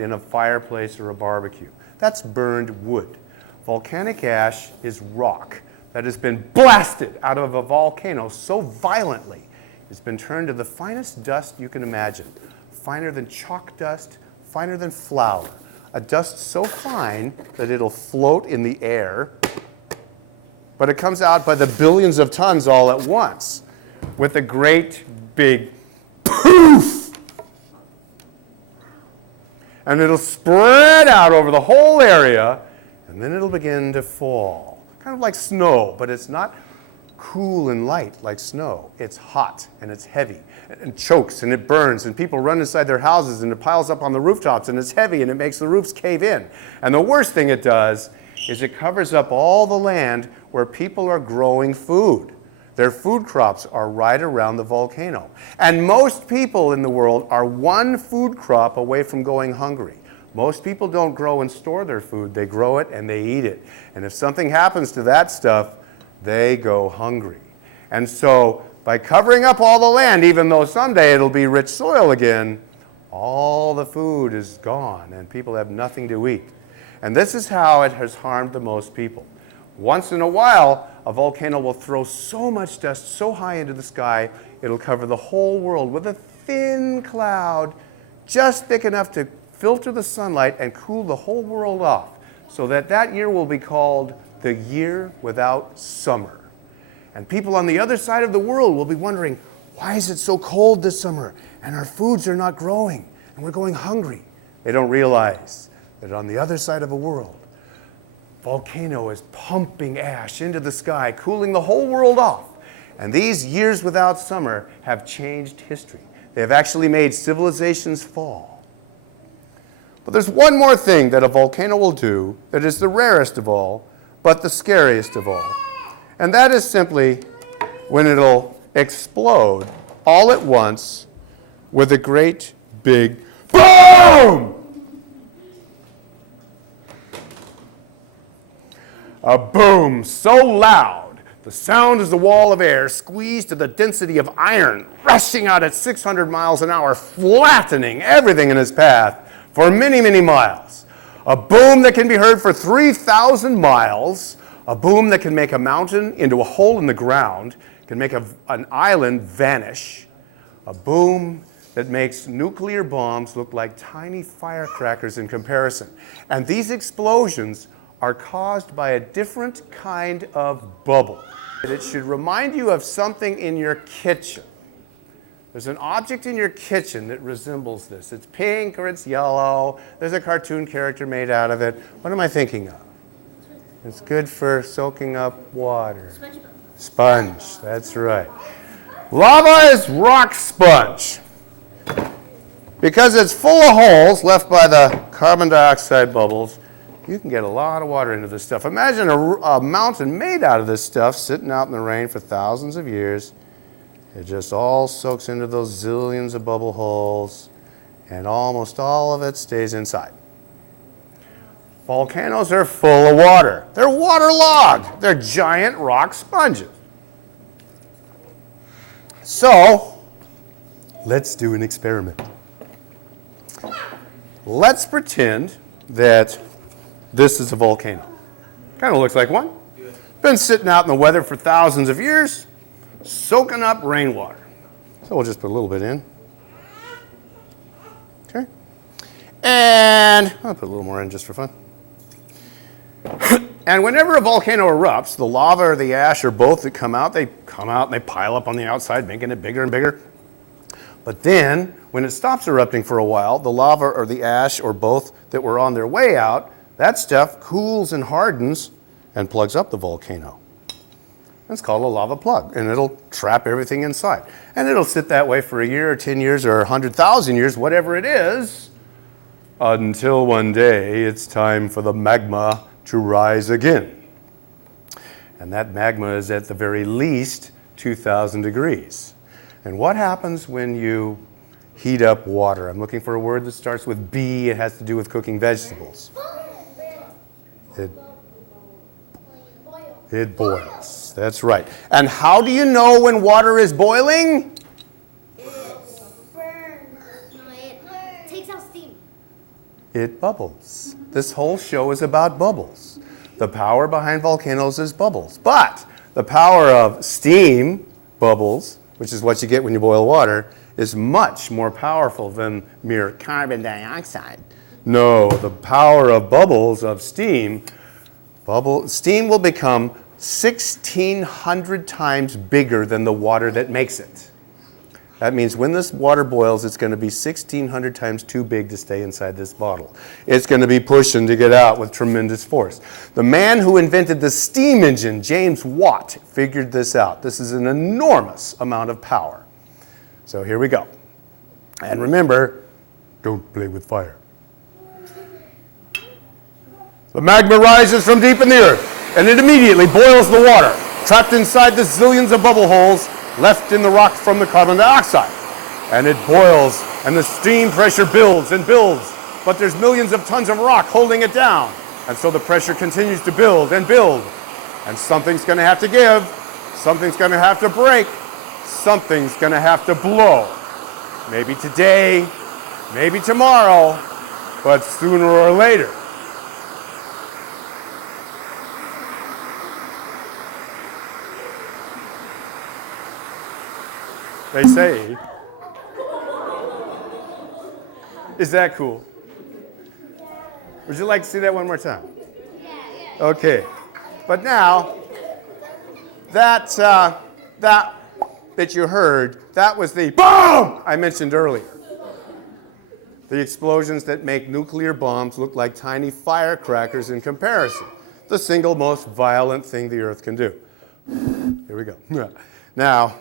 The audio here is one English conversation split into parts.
in a fireplace or a barbecue. That's burned wood. Volcanic ash is rock that has been blasted out of a volcano so violently it's been turned to the finest dust you can imagine. Finer than chalk dust, finer than flour. A dust so fine that it'll float in the air, but it comes out by the billions of tons all at once with a great big poof. And it'll spread out over the whole area, and then it'll begin to fall. Kind of like snow, but it's not cool and light like snow. It's hot, and it's heavy, and chokes, and it burns, and people run inside their houses, and it piles up on the rooftops, and it's heavy, and it makes the roofs cave in. And the worst thing it does is it covers up all the land where people are growing food. Their food crops are right around the volcano. And most people in the world are one food crop away from going hungry. Most people don't grow and store their food. They grow it and they eat it. And if something happens to that stuff, they go hungry. And so by covering up all the land, even though someday it'll be rich soil again, all the food is gone and people have nothing to eat. And this is how it has harmed the most people. Once in a while, a volcano will throw so much dust so high into the sky, it'll cover the whole world with a thin cloud just thick enough to filter the sunlight and cool the whole world off, so that that year will be called the year without summer. And people on the other side of the world will be wondering, why is it so cold this summer and our foods are not growing and we're going hungry? They don't realize that on the other side of a world, volcano is pumping ash into the sky, cooling the whole world off. And these years without summer have changed history. They have actually made civilizations fall. But there's one more thing that a volcano will do that is the rarest of all, but the scariest of all. And that is simply when it'll explode all at once with a great big boom! A boom so loud, the sound is the wall of air squeezed to the density of iron, rushing out at 600 miles an hour, flattening everything in its path for many, many miles. A boom that can be heard for 3,000 miles, a boom that can make a mountain into a hole in the ground, can make an island vanish, a boom that makes nuclear bombs look like tiny firecrackers in comparison. And these explosions are caused by a different kind of bubble. It should remind you of something in your kitchen. There's an object in your kitchen that resembles this. It's pink or it's yellow. There's a cartoon character made out of it. What am I thinking of? It's good for soaking up water. Sponge, that's right. Lava is rock sponge. Because it's full of holes left by the carbon dioxide bubbles, you can get a lot of water into this stuff. Imagine a mountain made out of this stuff sitting out in the rain for thousands of years. It just all soaks into those zillions of bubble holes, and almost all of it stays inside. Volcanoes are full of water. They're waterlogged. They're giant rock sponges. So, let's do an experiment. Let's pretend that this is a volcano. Kind of looks like one. Been sitting out in the weather for thousands of years, soaking up rainwater. So we'll just put a little bit in. Okay. And I'll put a little more in just for fun. And whenever a volcano erupts, the lava or the ash or both that come out and they pile up on the outside, making it bigger and bigger. But then, when it stops erupting for a while, the lava or the ash or both that were on their way out, that stuff cools and hardens and plugs up the volcano. That's called a lava plug, and it'll trap everything inside. And it'll sit that way for a year or 10 years or 100,000 years, whatever it is, until one day it's time for the magma to rise again. And that magma is at the very least 2,000 degrees. And what happens when you heat up water? I'm looking for a word that starts with B. It has to do with cooking vegetables. It boils. That's right. And how do you know when water is boiling? It burns. No, it takes out steam. It bubbles. This whole show is about bubbles. The power behind volcanoes is bubbles. But the power of steam bubbles, which is what you get when you boil water, is much more powerful than mere carbon dioxide. No, the power of bubbles, of steam will become 1,600 times bigger than the water that makes it. That means when this water boils, it's going to be 1,600 times too big to stay inside this bottle. It's going to be pushing to get out with tremendous force. The man who invented the steam engine, James Watt, figured this out. This is an enormous amount of power. So here we go. And remember, don't play with fire. The magma rises from deep in the earth, and it immediately boils the water, trapped inside the zillions of bubble holes left in the rock from the carbon dioxide. And it boils, and the steam pressure builds and builds, but there's millions of tons of rock holding it down. And so the pressure continues to build and build. And something's going to have to give, something's going to have to break, something's going to have to blow. Maybe today, maybe tomorrow, but sooner or later. They say. Is that cool? Would you like to see that one more time? Okay. But now, that you heard, that was the boom I mentioned earlier. The explosions that make nuclear bombs look like tiny firecrackers in comparison. The single most violent thing the Earth can do. Here we go. Now,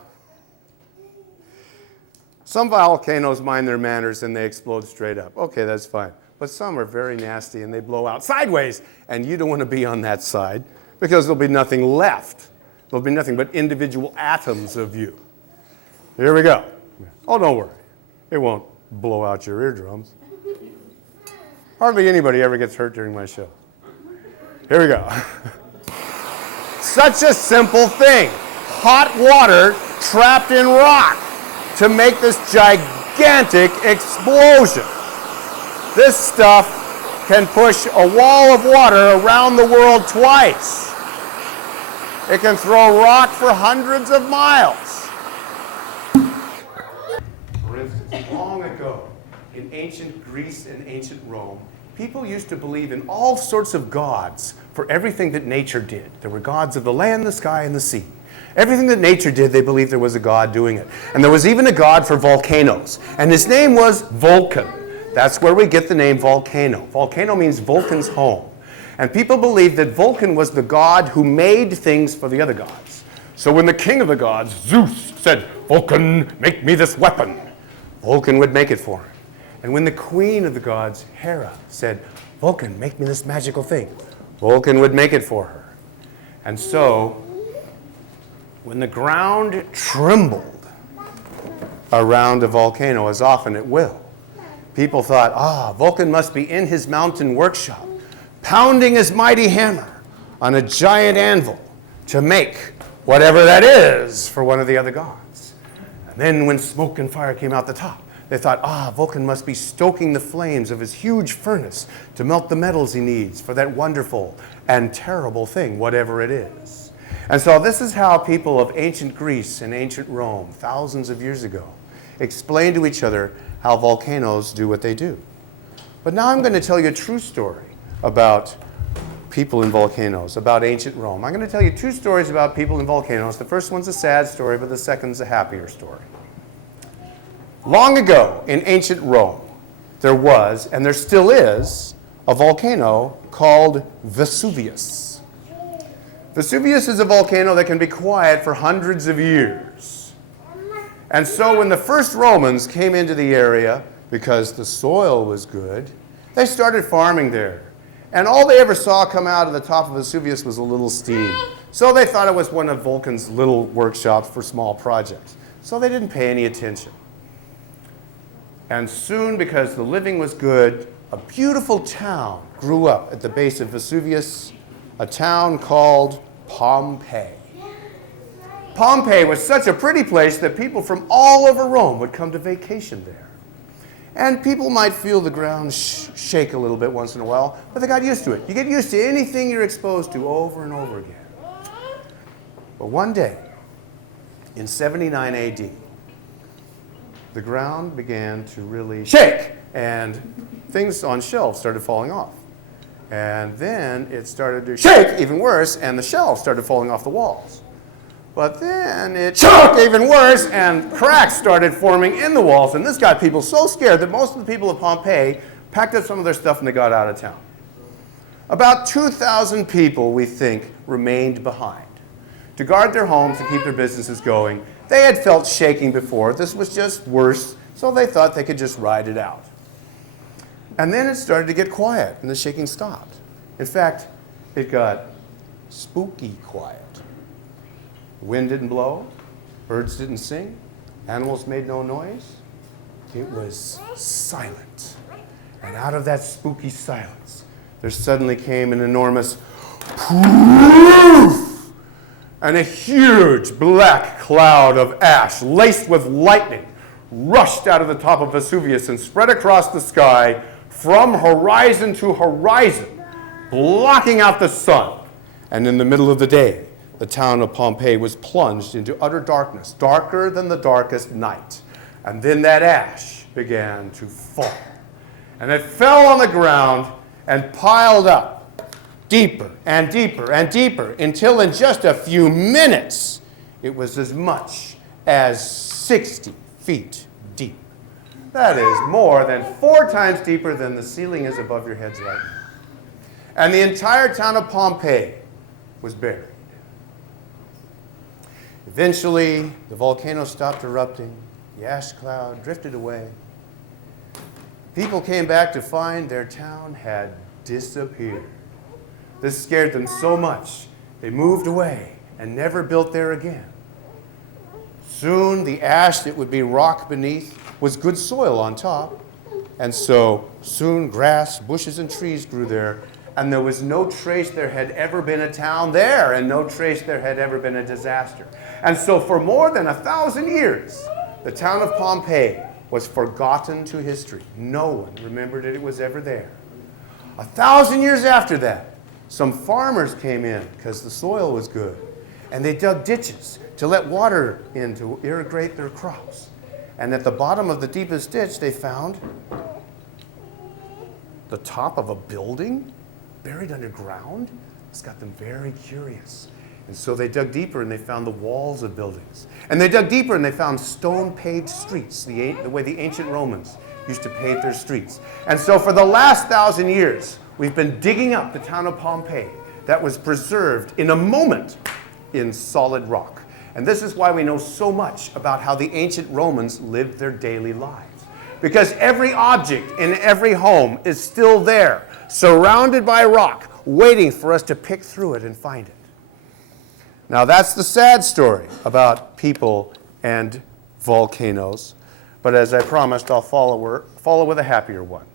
some volcanoes mind their manners and they explode straight up. Okay, that's fine. But some are very nasty and they blow out sideways, and you don't want to be on that side because there'll be nothing left. There'll be nothing but individual atoms of you. Here we go. Oh, don't worry. It won't blow out your eardrums. Hardly anybody ever gets hurt during my show. Here we go. Such a simple thing. Hot water trapped in rock to make this gigantic explosion. This stuff can push a wall of water around the world twice. It can throw rock for hundreds of miles. For instance, long ago, in ancient Greece and ancient Rome, people used to believe in all sorts of gods for everything that nature did. There were gods of the land, the sky, and the sea. Everything that nature did, they believed there was a god doing it. And there was even a god for volcanoes. And his name was Vulcan. That's where we get the name volcano. Volcano means Vulcan's home. And people believed that Vulcan was the god who made things for the other gods. So when the king of the gods, Zeus, said, "Vulcan, make me this weapon," Vulcan would make it for him. And when the queen of the gods, Hera, said, "Vulcan, make me this magical thing," Vulcan would make it for her. And so, when the ground trembled around a volcano, as often it will, people thought, Vulcan must be in his mountain workshop, pounding his mighty hammer on a giant anvil to make whatever that is for one of the other gods. And then when smoke and fire came out the top, they thought, Vulcan must be stoking the flames of his huge furnace to melt the metals he needs for that wonderful and terrible thing, whatever it is. And so this is how people of ancient Greece and ancient Rome, thousands of years ago, explained to each other how volcanoes do what they do. But now I'm going to tell you a true story about people in volcanoes, about ancient Rome. I'm going to tell you two stories about people in volcanoes. The first one's a sad story, but the second's a happier story. Long ago in ancient Rome, there was, and there still is, a volcano called Vesuvius. Vesuvius is a volcano that can be quiet for hundreds of years. And so when the first Romans came into the area, because the soil was good, they started farming there. And all they ever saw come out of the top of Vesuvius was a little steam. So they thought it was one of Vulcan's little workshops for small projects. So they didn't pay any attention. And soon, because the living was good, a beautiful town grew up at the base of Vesuvius, a town called Pompeii. Pompeii was such a pretty place that people from all over Rome would come to vacation there. And people might feel the ground shake a little bit once in a while, but they got used to it. You get used to anything you're exposed to over and over again. But one day, in 79 AD, the ground began to really shake, and things on shelves started falling off. And then it started to shake even worse, and the shelves started falling off the walls. But then it shook even worse, and cracks started forming in the walls. And this got people so scared that most of the people of Pompeii packed up some of their stuff and they got out of town. About 2,000 people, we think, remained behind to guard their homes and keep their businesses going. They had felt shaking before. This was just worse, so they thought they could just ride it out. And then it started to get quiet, and the shaking stopped. In fact, it got spooky quiet. The wind didn't blow, birds didn't sing, animals made no noise. It was silent. And out of that spooky silence, there suddenly came an enormous poof, and a huge black cloud of ash laced with lightning rushed out of the top of Vesuvius and spread across the sky from horizon to horizon, blocking out the sun. And in the middle of the day, the town of Pompeii was plunged into utter darkness, darker than the darkest night. And then that ash began to fall. And it fell on the ground and piled up deeper and deeper and deeper until in just a few minutes, it was as much as 60 feet deep. That is more than 4 times deeper than the ceiling is above your heads right now. And the entire town of Pompeii was buried. Eventually, the volcano stopped erupting. The ash cloud drifted away. People came back to find their town had disappeared. This scared them so much, they moved away and never built there again. Soon, the ash that would be rock beneath was good soil on top. And so, soon grass, bushes, and trees grew there. And there was no trace there had ever been a town there, and no trace there had ever been a disaster. And so for more than 1,000 years, the town of Pompeii was forgotten to history. No one remembered it was ever there. 1,000 years after that, some farmers came in because the soil was good, and they dug ditches to let water in to irrigate their crops. And at the bottom of the deepest ditch, they found the top of a building buried underground. This got them very curious. And so they dug deeper and they found the walls of buildings. And they dug deeper and they found stone-paved streets, the way the ancient Romans used to pave their streets. And so for the last 1,000 years, we've been digging up the town of Pompeii that was preserved in a moment in solid rock. And this is why we know so much about how the ancient Romans lived their daily lives. Because every object in every home is still there, surrounded by rock, waiting for us to pick through it and find it. Now that's the sad story about people and volcanoes. But as I promised, I'll follow with a happier one.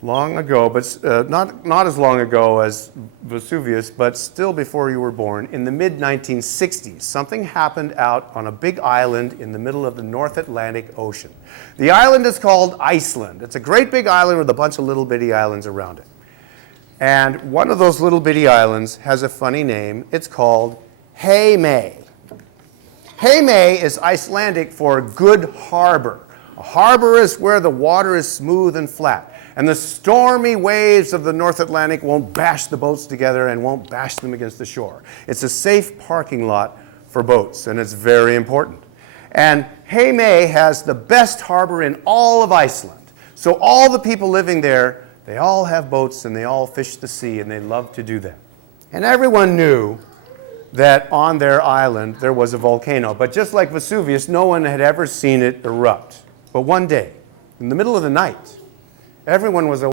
Long ago, but not as long ago as Vesuvius, but still before you were born, in the mid-1960s, something happened out on a big island in the middle of the North Atlantic Ocean. The island is called Iceland. It's a great big island with a bunch of little bitty islands around it. And one of those little bitty islands has a funny name. It's called Heimaey. Heimaey is Icelandic for good harbor. A harbor is where the water is smooth and flat, and the stormy waves of the North Atlantic won't bash the boats together and won't bash them against the shore. It's a safe parking lot for boats, and it's very important. And Heimaey has the best harbor in all of Iceland. So all the people living there, they all have boats and they all fish the sea, and they love to do that. And everyone knew that on their island there was a volcano. But just like Vesuvius, no one had ever seen it erupt. But one day, in the middle of the night, everyone was